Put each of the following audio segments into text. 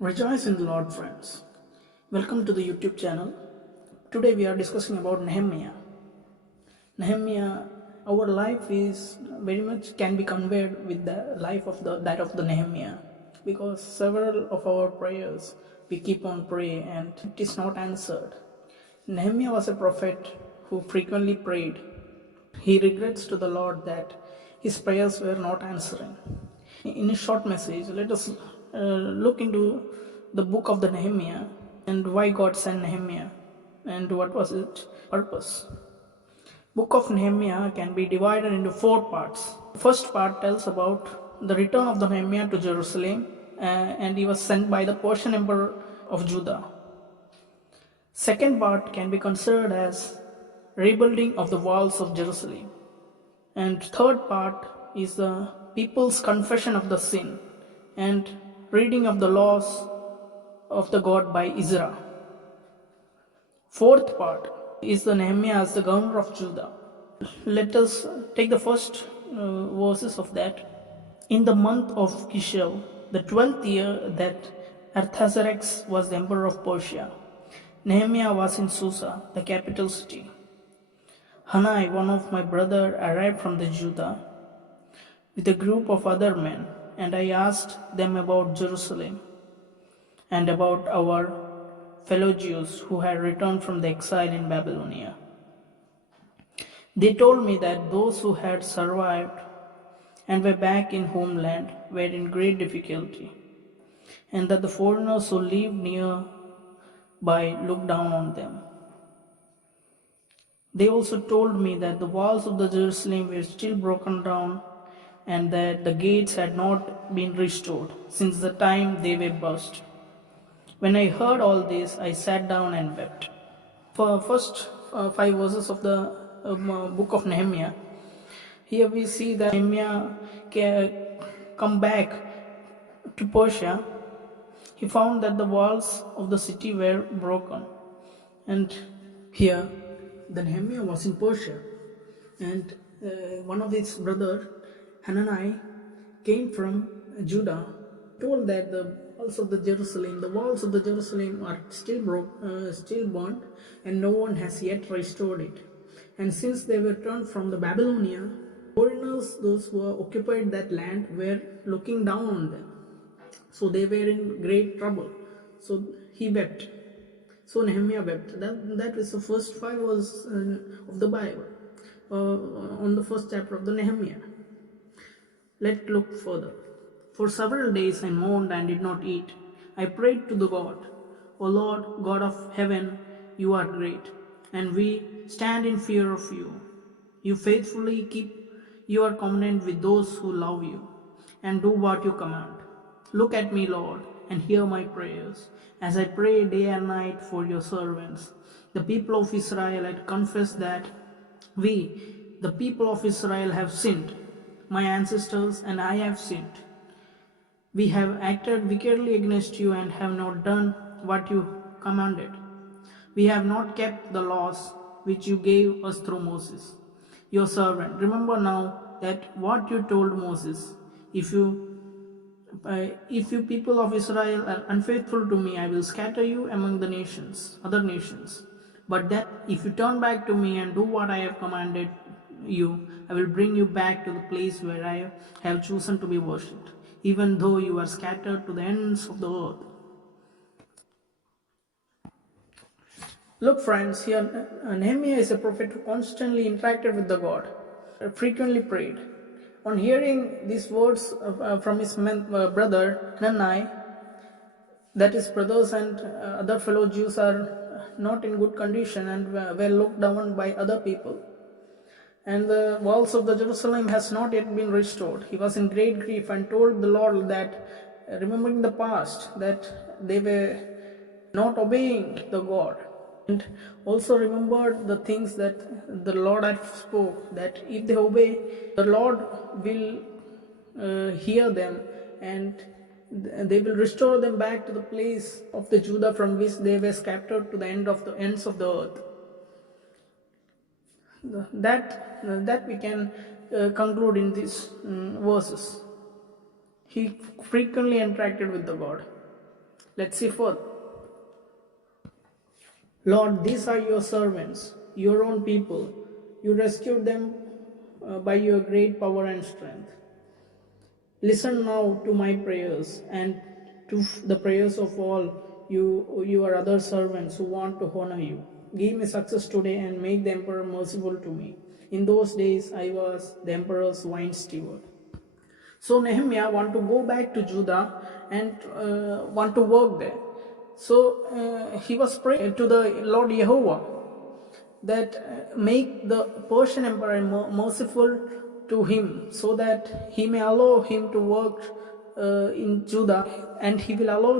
Rejoice in the Lord, friends. Welcome to the YouTube channel. Today we are discussing about Nehemiah. Nehemiah, our life is very much can be compared with the life of that of the Nehemiah, because several of our prayers we keep on praying and it is not answered. Nehemiah was a prophet who frequently prayed. He regrets to the Lord that his prayers were not answering. In a short message, let us look into the book of the Nehemiah and why God sent Nehemiah and what was its purpose. Book of Nehemiah can be divided into 4 parts. The first part tells about the return of the Nehemiah to Jerusalem, and he was sent by the Persian emperor of Judah. Second part can be considered as rebuilding of the walls of Jerusalem. And third part is the people's confession of the sin and reading of the laws of the God by Ezra. Fourth part is the Nehemiah as the governor of Judah. Let us take the first verses of that. In the month of Kislev, the 12th year that Artaxerxes was the emperor of Persia, Nehemiah was in Susa, the capital city. Hanai, one of my brother, arrived from the Judah with a group of other men, and I asked them about Jerusalem and about our fellow Jews who had returned from the exile in Babylonia. They told me that those who had survived and were back in homeland were in great difficulty, and that the foreigners who lived nearby looked down on them. They also told me that the walls of the Jerusalem were still broken down and that the gates had not been restored since the time they were burst. When I heard all this, I sat down and wept. For first 5 verses of the book of Nehemiah, here we see that Nehemiah come back to Persia. He found that the walls of the city were broken, and here the Nehemiah was in Persia, and one of his brother Hanani came from Judah, told that the walls of the Jerusalem are still burnt, and no one has yet restored it. And since they were turned from the Babylonia, foreigners, those who occupied that land, were looking down on them. So they were in great trouble. So he wept. So Nehemiah wept. That is the first 5 verses of the Bible, on the first chapter of the Nehemiah. Let's look further. For several days I mourned and did not eat. I prayed to the God, O Lord, God of heaven, you are great, and we stand in fear of you. You faithfully keep your covenant with those who love you and do what you command. Look at me, Lord, and hear my prayers, as I pray day and night for your servants. The people of Israel had confessed that we, the people of Israel, have sinned. My ancestors and I have sinned. We have acted wickedly against you and have not done what you commanded. We have not kept the laws which you gave us through Moses, your servant. Remember now that what you told Moses, if you people of Israel are unfaithful to me, I will scatter you among the nations, other nations. But then if you turn back to me and do what I have commanded you, I will bring you back to the place where I have chosen to be worshipped, even though you are scattered to the ends of the earth. Look, friends, here Nehemiah is a prophet who constantly interacted with the God, frequently prayed. On hearing these words from his brother Hanani, that his brothers and other fellow Jews are not in good condition and were looked down by other people, and the walls of the Jerusalem has not yet been restored, he was in great grief and told the Lord that, remembering the past, that they were not obeying the God, and also remembered the things that the Lord had spoke, that if they obey, the Lord will hear them and they will restore them back to the place of the Judah from which they were scattered to the ends of the earth. That we can conclude in these verses. He frequently interacted with the God. Let's see further. Lord, these are your servants, your own people. You rescued them by your great power and strength. Listen now to my prayers and to the prayers of all your other servants who want to honor you. Give me success today and make the emperor merciful to me. In those days I was the emperor's wine steward. So Nehemiah want to go back to Judah and want to work there. So he was praying to the Lord Jehovah that make the Persian Empire merciful to him, so that he may allow him to work in Judah, and he will allow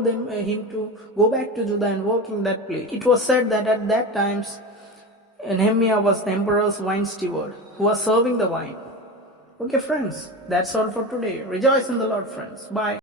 him to go back to Judah and work in that place. It was said that at that times Nehemiah was the emperor's wine steward who was serving the wine. Okay friends, that's all for today. Rejoice in the Lord, friends. Bye.